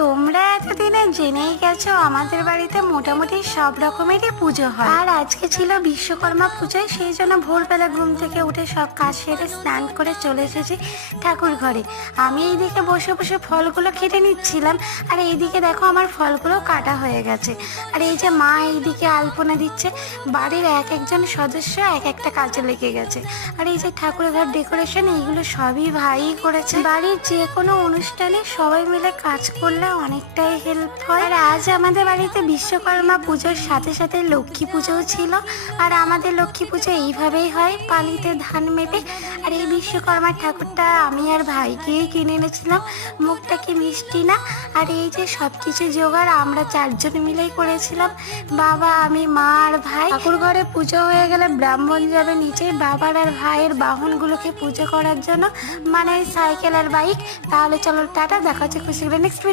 তোমরা এতদিনে জেনেই গেছো আমাদের বাড়িতে মোটামুটি সব রকমেরই পুজো হয়। আর আজকে ছিল বিশ্বকর্মা পুজোয়, সেই জন্য ভোরবেলা ঘুম থেকে উঠে সব কাজ সেরে স্নান করে চলে এসেছি ঠাকুর ঘরে। আমি এইদিকে বসে বসে ফলগুলো কেটে নিচ্ছিলাম, আর এইদিকে দেখো আমার ফলগুলো কাটা হয়ে গেছে। আর এই যে মা এইদিকে আলপনা দিচ্ছে, বাড়ির এক একজন সদস্য এক একটা কাজে লেগে গেছে। আর এই যে ঠাকুর ঘর ডেকোরেশন, এইগুলো সবই ভাই করেছে। বাড়ির যে কোনো অনুষ্ঠানে সবাই মিলে কাজ করলে অনেকটাই হেল্প হয়। আর আজ আমাদের বাড়িতে বিশ্বকর্মা পুজোর সাথে সাথে লক্ষ্মী পুজোও ছিল। আর আমাদের লক্ষ্মী পুজো এইভাবেই হয়, পালিতে ধান মেপে। আর এই বিশ্বকর্মা ঠাকুরটা আমি আর ভাইকেই কিনে এনেছিলাম, মুখটা কি মিষ্টি না। আর এই যে সব কিছু জোগাড় আমরা চারজন মিলেই করেছিলাম, বাবা, আমি, মা আর ভাই। ঠাকুর ঘরে পুজো হয়ে গেলে ব্রাহ্মণ যাবে নিচে বাবার আর ভাইয়ের বাহনগুলোকে পুজো করার জন্য, মানে সাইকেল আর বাইক। তাহলে চলো টাটা, দেখা হচ্ছে খুশি নেক্সট ভিডিও।